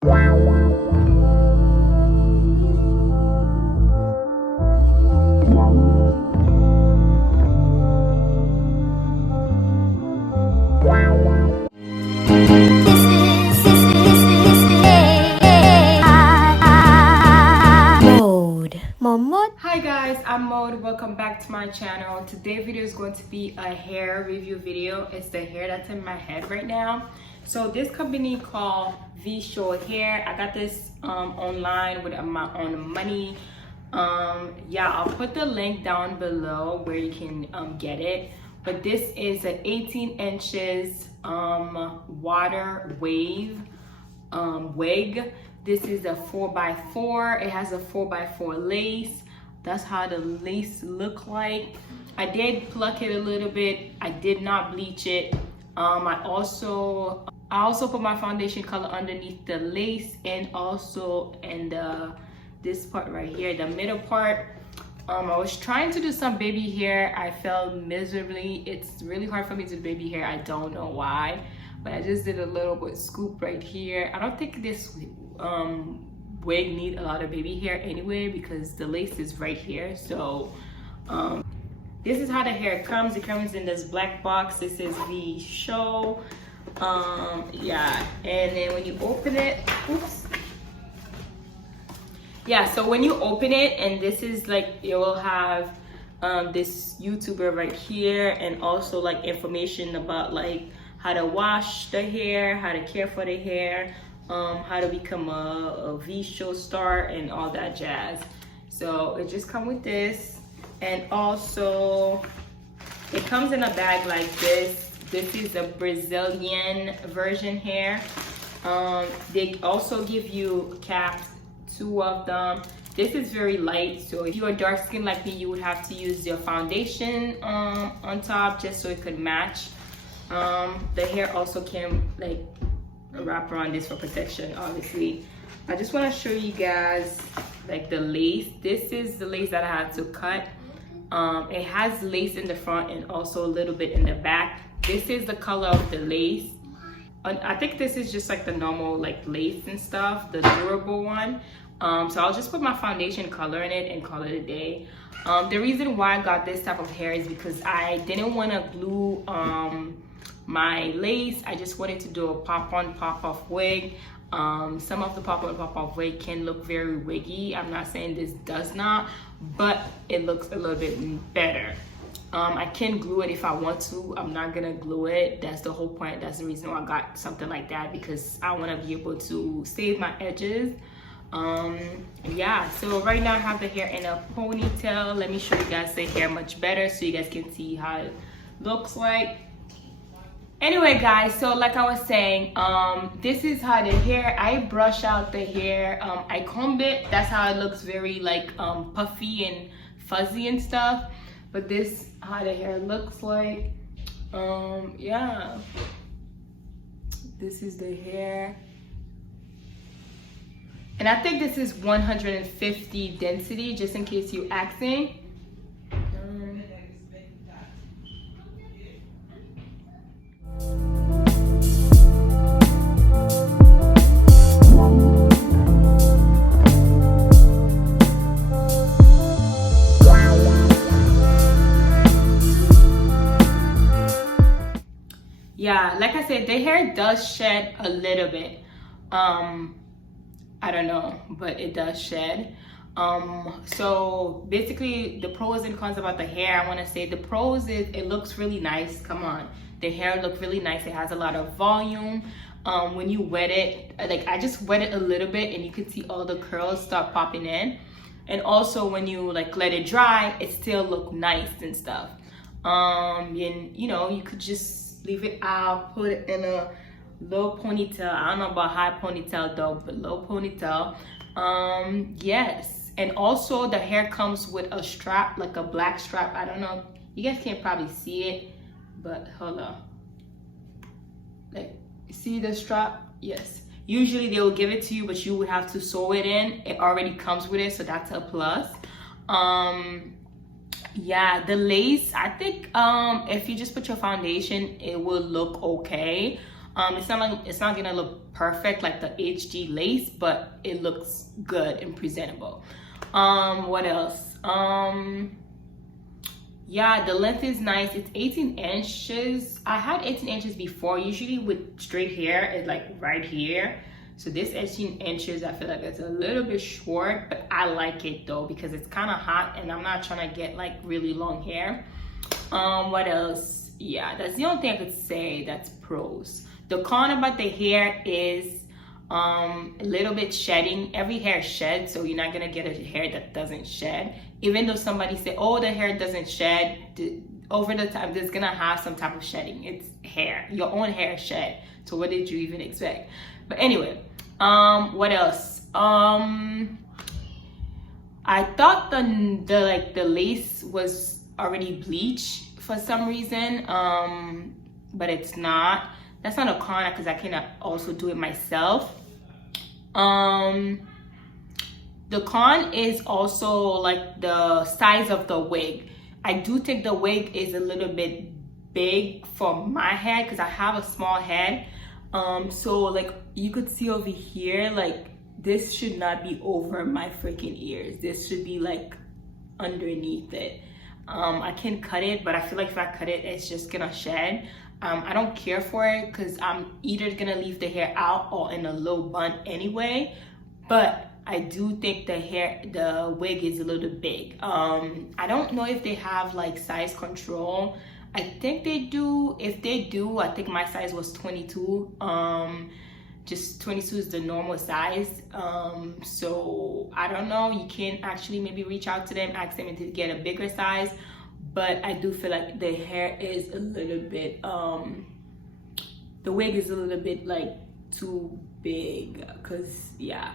Hi guys, I'm Maude. Welcome back to my channel. Today's video is going to be a hair review video. It's the hair that's in my head right now. So this company called Vshow hair, I got this online with my own money. Yeah, I'll put the link down below where you can get it. But this is an 18 inches water wave wig. This is a 4x4. It has a 4x4 lace. That's how the lace look like. I did pluck it a little bit. I did not bleach it. I also put my foundation color underneath the lace and also in this part right here, the middle part. I was trying to do some baby hair. I failed miserably. It's really hard for me to do baby hair. I don't know why, but I just did a little bit scoop right here. I don't think this wig need a lot of baby hair anyway because the lace is right here. So this is how the hair comes. It comes in this black box. This is Vshow. Yeah, and then when you open it, oops. Yeah, so when you open it, and this is like, it will have this YouTuber right here, and also like information about like how to wash the hair, how to care for the hair, how to become a Vshow star and all that jazz. So it just comes with this, and also it comes in a bag like this. This is the Brazilian version hair. They also give you caps, 2 of them. This is very light, so if you are dark skin like me, you would have to use your foundation on top just so it could match. The hair also can like wrap around this for protection, obviously. I just want to show you guys like the lace. This is the lace that I had to cut. It has lace in the front and also a little bit in the back. This is the color of the lace. I think this is just like the normal like lace and stuff, the durable one. So I'll just put my foundation color in it and call it a day. The reason why I got this type of hair is because I didn't want to glue my lace. I just wanted to do a pop-on pop-off wig. Some of the pop-on pop-off wig can look very wiggy. I'm not saying this does not, but it looks a little bit better. I can glue it if I want to. I'm not gonna glue it. That's the whole point. That's the reason why I got something like that, because I want to be able to save my edges. Yeah, so right now I have the hair in a ponytail. Let me show you guys the hair much better so you guys can see how it looks like. Anyway guys, so like I was saying, this is how the hair, I brush out the hair, I comb it. That's how it looks, very like puffy and fuzzy and stuff. But this how the hair looks like. Yeah, this is the hair, and I think this is 150 density, just in case you asking. Yeah, like I said, the hair does shed a little bit. I don't know, but it does shed. So basically the pros and cons about the hair, I want to say the pros is it looks really nice. Come on, the hair looks really nice. It has a lot of volume. When you wet it, like I just wet it a little bit and you can see all the curls start popping in. And also when you like let it dry, it still look nice and stuff. And you know, you could just leave it out, put it in a low ponytail. I don't know about high ponytail though, but low ponytail. Yes, and also the hair comes with a strap, like a black strap. I don't know, you guys can't probably see it, but hold on. Like, see the strap? Yes. Usually they will give it to you, but you would have to sew it in. It already comes with it, so that's a plus. Yeah, the lace, I think if you just put your foundation, it will look okay. It's not gonna look perfect like the HD lace, but it looks good and presentable. What else? Yeah, the length is nice. It's 18 inches. I had 18 inches before. Usually with straight hair, it's like right here. So this 18 inches, I feel like it's a little bit short, but I like it though because it's kind of hot and I'm not trying to get like really long hair. What else? Yeah, that's the only thing I could say that's pros. The con about the hair is a little bit shedding. Every hair sheds, so you're not gonna get a hair that doesn't shed. Even though somebody say, oh, the hair doesn't shed, over the time there's gonna have some type of shedding. It's hair, your own hair shed, so what did you even expect? But anyway, what else? I thought the lace was already bleached for some reason, but it's not. That's not a con because I can also do it myself. The con is also like the size of the wig. I do think the wig is a little bit big for my head because I have a small head. So like you could see over here, like this should not be over my freaking ears. This should be like underneath it. I can cut it, but I feel like if I cut it, it's just gonna shed. I don't care for it because I'm either gonna leave the hair out or in a low bun anyway. But I do think the wig is a little big. I don't know if they have like size control. I think they do. If they do, I think my size was 22. Just 22 is the normal size. So I don't know. You can actually maybe reach out to them, ask them to get a bigger size. But I do feel like the hair is a little bit, the wig is a little bit like too big. Cause yeah.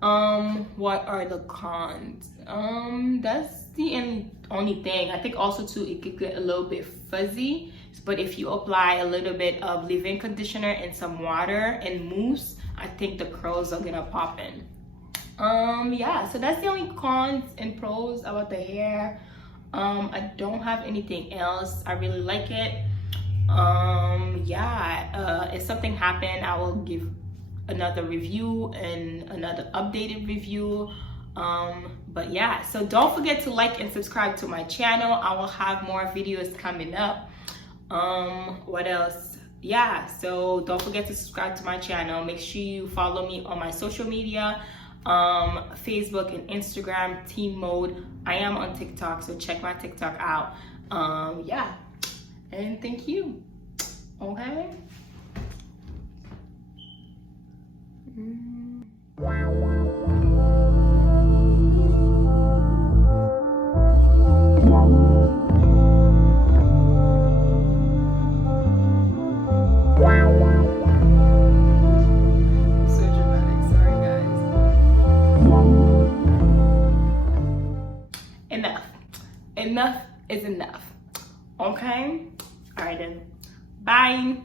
What are the cons? That's the only thing. I think also too, it could get a little bit fuzzy, but if you apply a little bit of leave-in conditioner and some water and mousse, I think the curls are gonna pop in. Yeah, so that's the only cons and pros about the hair. I don't have anything else. I really like it. Yeah, if something happened, I will give another review and another updated review. But yeah, so don't forget to like and subscribe to my channel. I will have more videos coming up. What else? Yeah, so don't forget to subscribe to my channel. Make sure you follow me on my social media, Facebook and Instagram, Teen Maude. I am on TikTok, so check my TikTok out. Yeah, and thank you. Okay. Enough is enough. Okay? All right then. Bye.